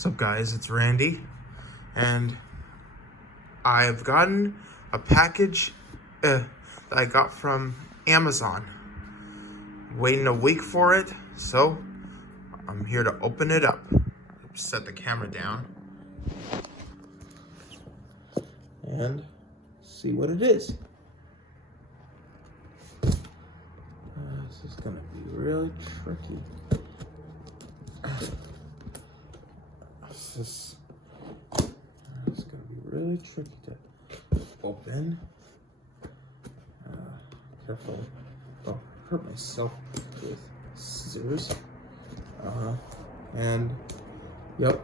What's up, guys? It's Randy, and I've gotten a package that I got from Amazon. Waiting a week for it, so I'm here to open it up. Set the camera down and see what it is. This is gonna be really tricky. It's gonna be really tricky to open. Careful. Oh, hurt myself with scissors. And yep.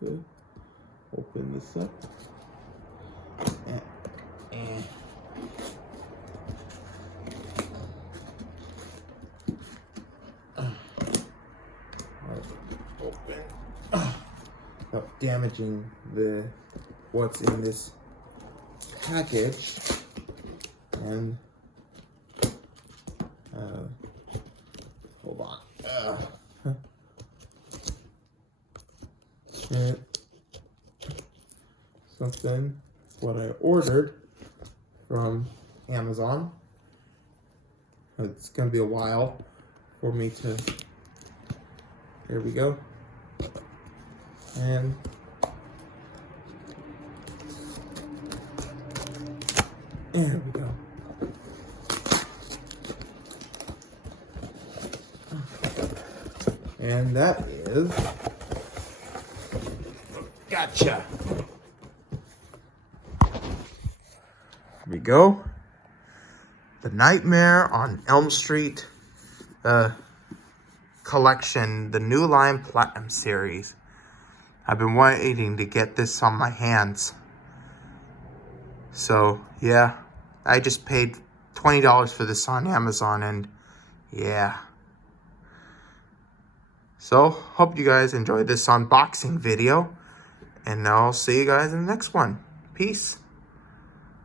Good. Open this up. And open. Without damaging what's in this package. And hold on. And something what I ordered from Amazon. It's gonna be a while for me to. Here we go. And there we go. And that is, gotcha. Here we go. The Nightmare on Elm Street collection, the New Line Platinum series. I've been waiting to get this on my hands. So yeah, I just paid $20 for this on Amazon, and yeah. So hope you guys enjoyed this unboxing video, and I'll see you guys in the next one. Peace.